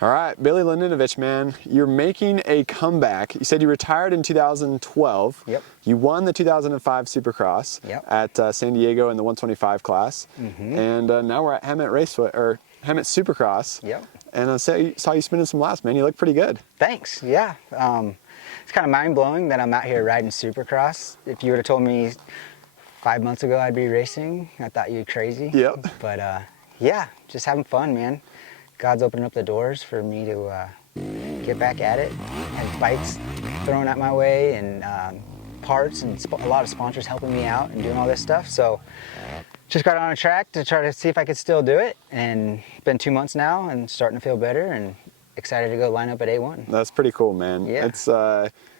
All right, Billy Laninovich, man, you're making a comeback. You said you retired in 2012. Yep. You won the 2005 Supercross at San Diego in the 125 class. And now we're at Hemet Hemet Supercross. Yep. And I saw you spinning some laps, man. You look pretty good. Thanks. Yeah. It's kind of mind-blowing that I'm out here riding Supercross. If you would have told me 5 months ago I'd be racing, I thought you'd crazy. Yep. But yeah, just having fun, man. God's opening up the doors for me to get back at it. Had bikes thrown at my way and parts and a lot of sponsors helping me out and doing all this stuff. So just got on a track to try to see if I could still do it. And it's been 2 months now and starting to feel better and excited to go line up at A1. That's pretty cool, man. Yeah. It's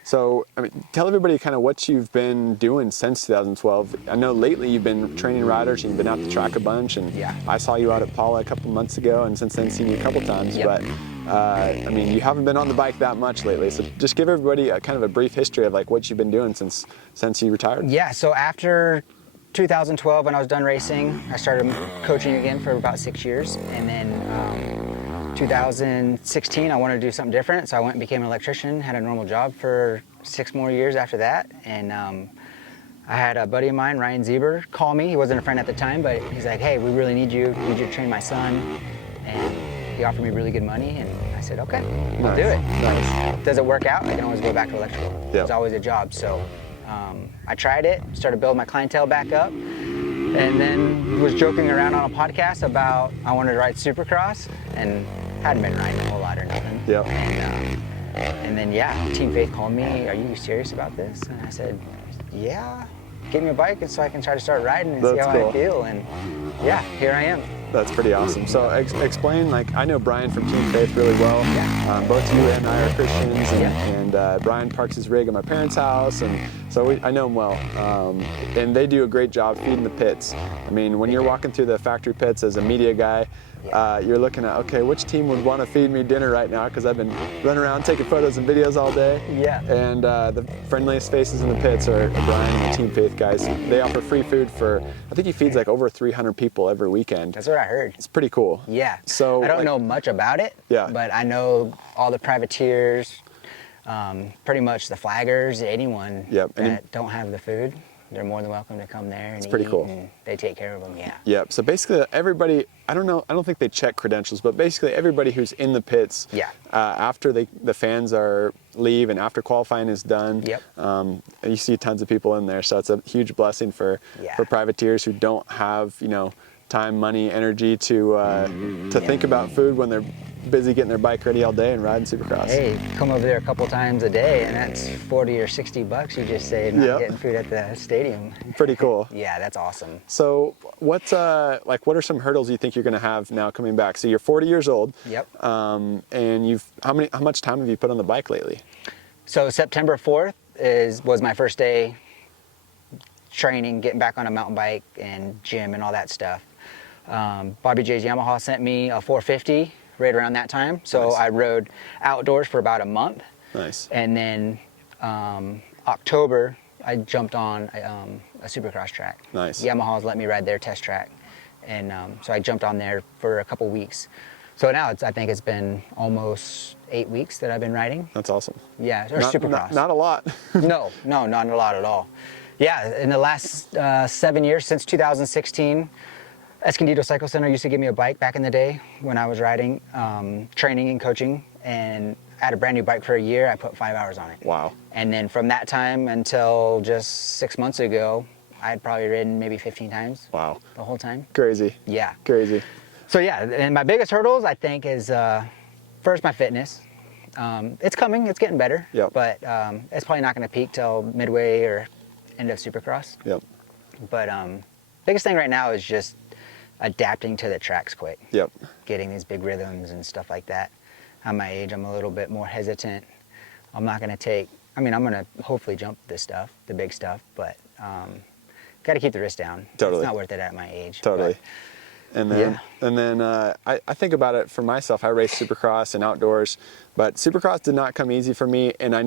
so, I mean, tell everybody kind of what you've been doing since 2012. I know lately you've been training riders and you've been out the track a bunch, and yeah. I saw you out at Paula a couple months ago, and since then seen you a couple times. Yep. But I mean, you haven't been on the bike that much lately. So just give everybody a kind of a brief history of like what you've been doing since you retired. Yeah. So after 2012, when I was done racing, I started coaching again for about 6 years, and then 2016, I wanted to do something different, so I went and became an electrician, had a normal job for 6 more years after that, and I had a buddy of mine, Ryan Zieber, call me. He wasn't a friend at the time, but he's like, hey, we really need you to train my son, and he offered me really good money, and I said, okay, I'll do it. Nice. Does it work out? I can always go back to electrical. Yep. It was always a job, so I tried it, started building my clientele back up, and then was joking around on a podcast about I wanted to ride Supercross, and hadn't been riding a whole lot or nothing. Yep. And then yeah, Team Faith called me, are you serious about this? And I said, yeah, give me a bike so I can try to start riding and see how I feel. And yeah, here I am. That's pretty awesome. So explain, like, I know Brian from Team Faith really well. Yeah. Both you and I are Christians, and, Yeah. and Brian parks his rig at my parents' house, and so I know him well. And they do a great job feeding the pits. I mean, when you're walking through the factory pits as a media guy, you're looking at, okay, which team would want to feed me dinner right now? Because I've been running around taking photos and videos all day. Yeah. And the friendliest faces in the pits are Brian and the Team Faith guys. They offer free food for, I think he feeds like over 300 people every weekend. That's what I heard. It's pretty cool. Yeah. So I don't know much about it. Yeah. But I know all the privateers, pretty much the flaggers, anyone that don't have the food. They're more than welcome to come there and pretty eat, cool. and they take care of them, yeah. Yep, so basically everybody, I don't think they check credentials, but basically everybody who's in the pits, after the fans leave and after qualifying is done, you see tons of people in there, so it's a huge blessing for privateers who don't have, time, money, energy to think about food when they're busy getting their bike ready all day and riding Supercross. Hey, come over there a couple times a day and that's 40 or 60 bucks you just saved not getting food at the stadium. Pretty cool. Yeah, that's awesome. So what are some hurdles you think you're gonna have now coming back? So you're 40 years old. Yep. And how much time have you put on the bike lately? So September 4th was my first day training, getting back on a mountain bike and gym and all that stuff. Bobby J's Yamaha sent me a 450 right around that time. So I rode outdoors for about a month. Nice. And then October, I jumped on a Supercross track. Nice. Yamaha's let me ride their test track. And so I jumped on there for a couple weeks. So now I think it's been almost 8 weeks that I've been riding. That's awesome. Yeah, or Supercross. Not a lot. No, not a lot at all. Yeah, in the last 7 years, since 2016, Escondido Cycle Center used to give me a bike back in the day when I was riding, training and coaching, and I had a brand new bike for a year. I put 5 hours on it. Wow. And then from that time until just 6 months ago, I had probably ridden maybe 15 times. Wow. The whole time. Crazy. Yeah. Crazy. So yeah, and my biggest hurdles, I think, is first my fitness. It's coming, it's getting better. Yep. But it's probably not going to peak till midway or end of Supercross. Yep. But biggest thing right now is just adapting to the tracks quick. Yep. Getting these big rhythms and stuff like that. At my age, I'm a little bit more hesitant. I'm not going to I'm going to hopefully jump this stuff, the big stuff, but got to keep the risk down. Totally. It's not worth it at my age. Totally. But, and then I think about it for myself. I race Supercross and outdoors, but Supercross did not come easy for me, and I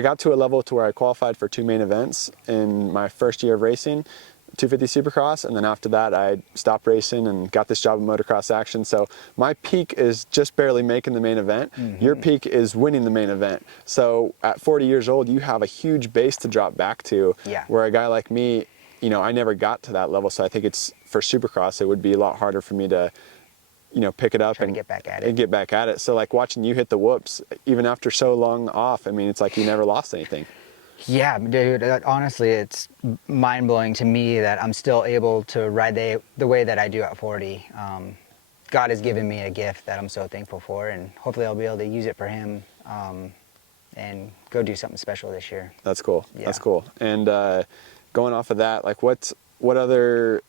got to a level to where I qualified for 2 main events in my first year of racing. 250 Supercross, and then after that I stopped racing and got this job at Motocross Action. So my peak is just barely making the main event. Your peak is winning the main event. So at 40 years old, you have a huge base to drop back to, where a guy like me, you know, I never got to that level. So I think it's, for Supercross, it would be a lot harder for me to, you know, pick it up and get back at it. So like watching you hit the whoops, even after so long off, I mean, it's like you never lost anything. Yeah, dude, honestly, it's mind-blowing to me that I'm still able to ride the way that I do at 40. God has given me a gift that I'm so thankful for, and hopefully I'll be able to use it for him and go do something special this year. That's cool. Yeah. That's cool. And going off of that, like what other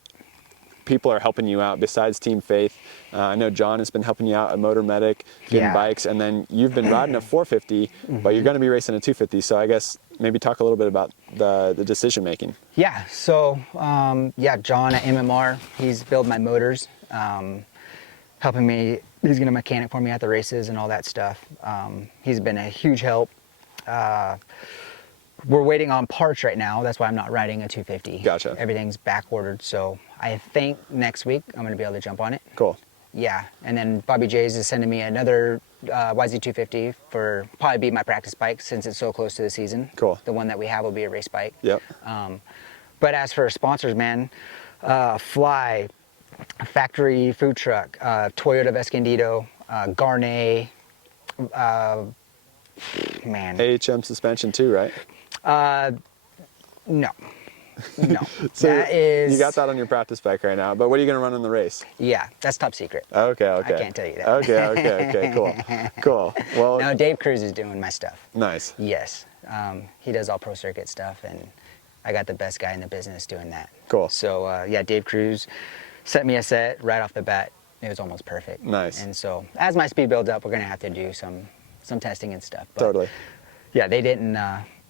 people are helping you out besides Team Faith? I know John has been helping you out at Motor Medic, getting bikes, and then you've been riding a 450, but you're going to be racing a 250. So I guess maybe talk a little bit about the decision making. Yeah. So John at MMR, he's built my motors, helping me. He's going to mechanic for me at the races and all that stuff. He's been a huge help. We're waiting on parts right now. That's why I'm not riding a 250. Gotcha. Everything's back ordered. So I think next week I'm going to be able to jump on it. Cool. Yeah. And then Bobby J's is sending me another YZ250 for probably be my practice bike since it's so close to the season. Cool. The one that we have will be a race bike. Yep. But as for sponsors, man, Fly, Factory Food Truck, Toyota of Escondido, Garnet, man. AHM suspension too, right? No. So that is... You got that on your practice bike right now, but what are you going to run in the race? Yeah, that's top secret. Okay. I can't tell you that. Okay, cool. Well, no, Dave Cruz is doing my stuff. Nice. Yes. He does all pro circuit stuff, and I got the best guy in the business doing that. Cool. So, Dave Cruz set me a set right off the bat. It was almost perfect. Nice. And so, as my speed builds up, we're going to have to do some testing and stuff. But totally. Yeah, they didn't...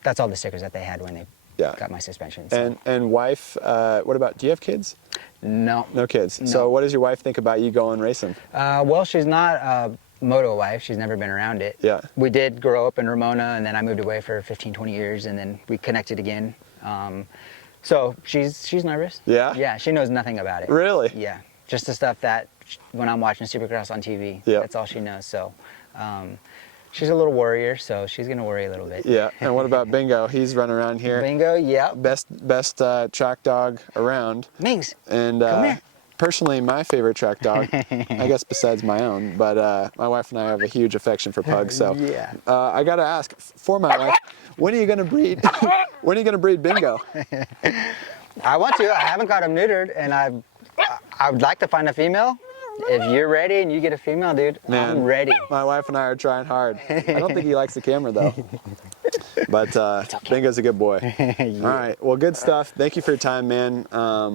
that's all the stickers that they had when they got my suspension. So. And wife, what about, do you have kids? No. No kids. No. So what does your wife think about you going racing? Well, she's not a moto wife. She's never been around it. Yeah. We did grow up in Ramona, and then I moved away for 15, 20 years, and then we connected again. So she's nervous. Yeah? Yeah, she knows nothing about it. Really? Yeah. Just the stuff that when I'm watching Supercross on TV, that's all she knows. So she's a little worrier, so she's going to worry a little bit. Yeah. And what about Bingo? He's running around here. Bingo, yeah. Best track dog around. Mings, and come here. Personally, my favorite track dog, I guess besides my own, but my wife and I have a huge affection for pugs. So I got to ask, for my wife, when are you going to breed? When are you going to breed Bingo? I want to. I haven't got him neutered, and I would like to find a female. If you're ready and you get a female, dude, man, I'm ready. My wife and I are trying hard. I don't think he likes the camera, though. But okay. Bingo's a good boy. Yeah. All right. Well, good stuff. Thank you for your time, man.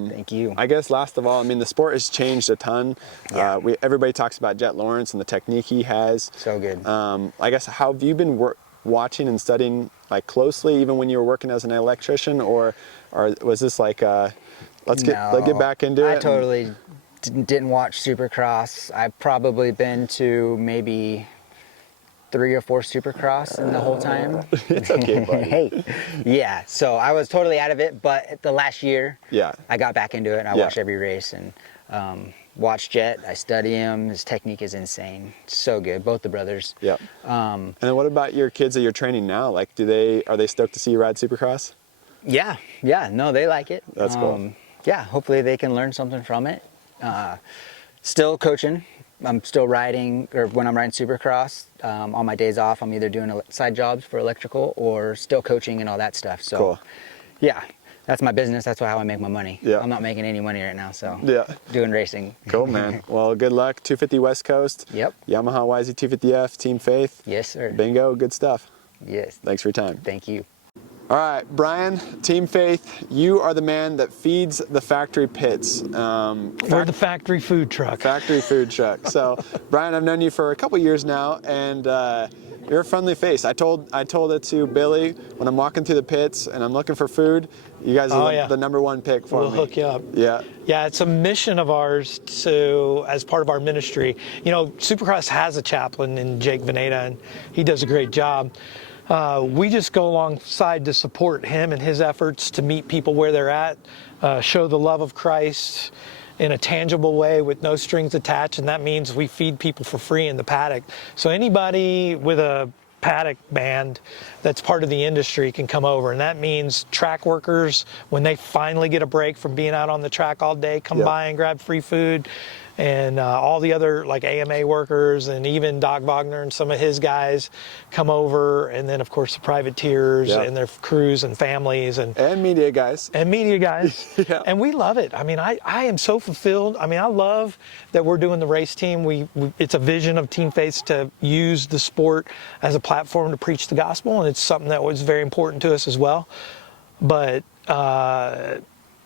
Thank you. I guess last of all, I mean, the sport has changed a ton. Yeah. Everybody talks about Jet Lawrence and the technique he has. So good. I guess, how have you been watching and studying like closely, even when you were working as an electrician, or was this like, let's get back into it? I totally didn't watch Supercross. I've probably been to maybe 3 or 4 Supercross in the whole time. It's okay, buddy. Hey. Yeah, so I was totally out of it, but the last year, I got back into it, and I watched every race, and watch Jet. I study him. His technique is insane. So good, both the brothers. Yeah. And then what about your kids that you're training now? Like, are they stoked to see you ride Supercross? Yeah, no, they like it. That's cool. Yeah, hopefully they can learn something from it. Still coaching. I'm still riding, or when I'm riding Supercross, on my days off, I'm either doing side jobs for electrical or still coaching and all that stuff. So, cool. Yeah, that's my business. That's how I make my money. Yeah. I'm not making any money right now, so doing racing. Cool, man. Well, good luck. 250 West Coast. Yep. Yamaha YZ250F, Team Faith. Yes, sir. Bingo, good stuff. Yes. Thanks for your time. Thank you. All right, Brian, Team Faith, you are the man that feeds the factory pits. We're the factory food truck. Factory food truck. So, Brian, I've known you for a couple years now, and you're a friendly face. I told it to Billy when I'm walking through the pits and I'm looking for food. You guys are the number one pick for me. We'll hook you up. Yeah. Yeah, it's a mission of ours to, as part of our ministry. You know, Supercross has a chaplain in Jake Veneta, and he does a great job. We just go alongside to support him and his efforts to meet people where they're at, show the love of Christ in a tangible way with no strings attached, and that means we feed people for free in the paddock. So anybody with a paddock band that's part of the industry can come over, and that means track workers, when they finally get a break from being out on the track all day, come by and grab free food. And all the other like AMA workers and even Doc Wagner and some of his guys come over, and then of course the privateers and their crews and families and media guys. And media guys. And we love it. I mean, I am so fulfilled. I mean, I love that we're doing the race team. It's a vision of Team Faith to use the sport as a platform to preach the gospel, and it's something that was very important to us as well. But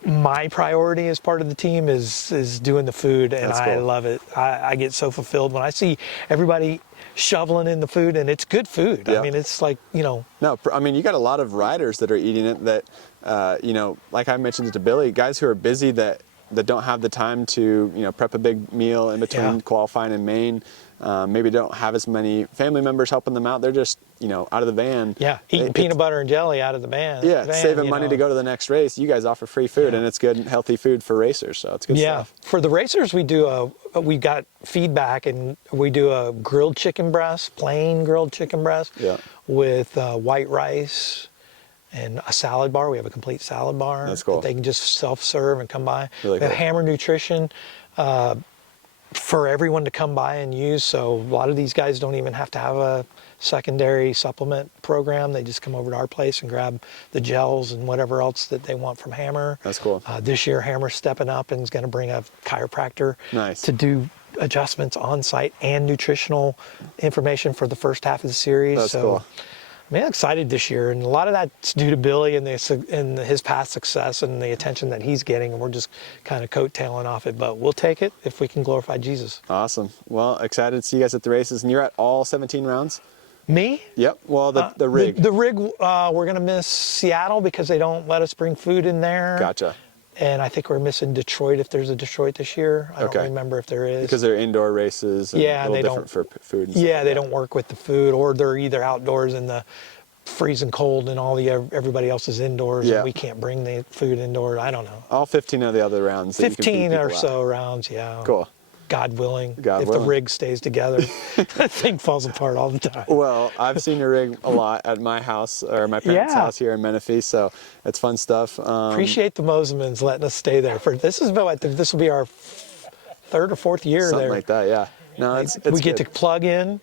my priority as part of the team is doing the food, and I love it. I get so fulfilled when I see everybody shoveling in the food, and it's good food. I mean, it's like, you know. No, I mean, you got a lot of riders that are eating it that, you know, like I mentioned to Billy, guys who are busy that don't have the time to, you know, prep a big meal in between qualifying and main. Maybe don't have as many family members helping them out. They're just, you know, out of the van. Yeah, eating peanut butter and jelly out of the van. Yeah, saving money to go to the next race. You guys offer free food, and it's good and healthy food for racers, so it's good stuff. For the racers, we got feedback, and we do a grilled chicken breast, plain grilled chicken breast with white rice and a salad bar. We have a complete salad bar. That's cool. That they can just self-serve and come by. Really we have cool. Hammer Nutrition for everyone to come by and use. So a lot of these guys don't even have to have a secondary supplement program. They just come over to our place and grab the gels and whatever else that they want from Hammer. That's cool. This year, Hammer's stepping up and is going to bring a chiropractor to do adjustments on site and nutritional information for the first half of the series. That's cool. I'm excited this year, and a lot of that's due to Billy and his past success and the attention that he's getting, and we're just kind of coattailing off it, but we'll take it if we can glorify Jesus. Awesome. Well, excited to see you guys at the races, and you're at all 17 rounds? Me? Yep. Well, the rig. The rig, we're going to miss Seattle because they don't let us bring food in there. Gotcha. And I think we're missing Detroit if there's a Detroit this year. I don't remember if there is. Because they're indoor races and a little different for food and stuff like they don't work with the food, or they're either outdoors in the freezing cold and everybody else is indoors and we can't bring the food indoors. I don't know. All 15 of the other rounds. 15 or so rounds, Cool. God willing, if the rig stays together. That thing falls apart all the time. Well, I've seen your rig a lot at my house, or my parents' house here in Menifee, so it's fun stuff. Appreciate the Mosimans letting us stay there. This will be our third or fourth year Something there. like that, yeah. No, it's we get to plug in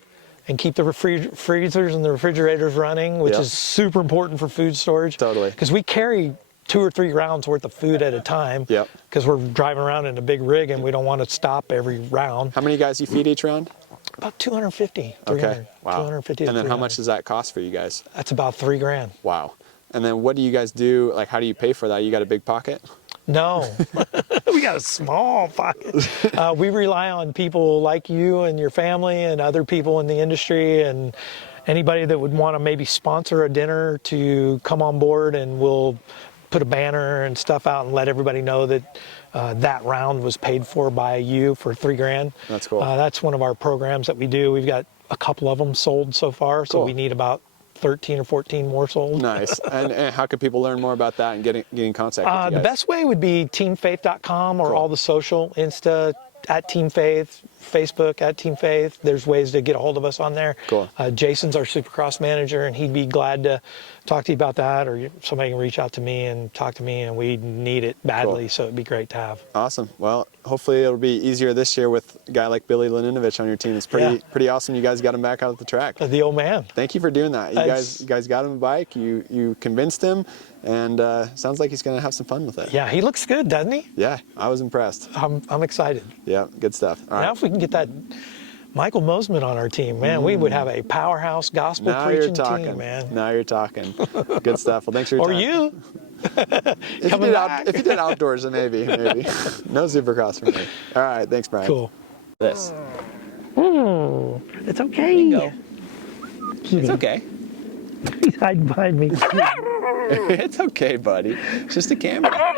and keep the freezers and the refrigerators running, which is super important for food storage. Totally. Because we carry 2 or 3 rounds worth of food at a time. Because we're driving around in a big rig and we don't want to stop every round. How many guys you feed each round? About 250. 300, okay. Wow. 250. And then 300. how much does that cost for you guys? That's about $3,000. Wow. And then what do you guys do? Like, how do you pay for that? You got a big pocket? No, we got a small pocket. We rely on people like you and your family and other people in the industry, and anybody that would want to maybe sponsor a dinner to come on board, and we'll put a banner and stuff out and let everybody know that that round was paid for by you for $3,000. That's cool. That's one of our programs that we do. We've got a couple of them sold so far, so we need about 13 or 14 more sold. Nice. And how can people learn more about that and get in contact with you guys? The best way would be teamfaith.com or all the social, Insta at Team Faith, Facebook at Team Faith. There's ways to get a hold of us on there. Cool. Jason's our Supercross manager, and he'd be glad to talk to you about that, or somebody can reach out to me and talk to me, and we need it badly, so it'd be great to have. Awesome. Well, hopefully it'll be easier this year with a guy like Billy Laninovich on your team. It's pretty awesome you guys got him back out at the track. The old man. Thank you for doing that. You guys got him a bike. You convinced him, and sounds like he's going to have some fun with it. Yeah, he looks good, doesn't he? Yeah, I was impressed. I'm excited. Yeah, good stuff. All now right. if we can get that Michael Mosiman on our team, man, we would have a powerhouse gospel preaching team, man. Now you're talking. Good stuff. Well, thanks for your time. Or you. If you did outdoors, then maybe. No Supercross for me. All right, thanks, Brian. Cool. This. Oh, it's okay. Go. It's okay. He's hiding behind me. It's okay, buddy. It's just a camera.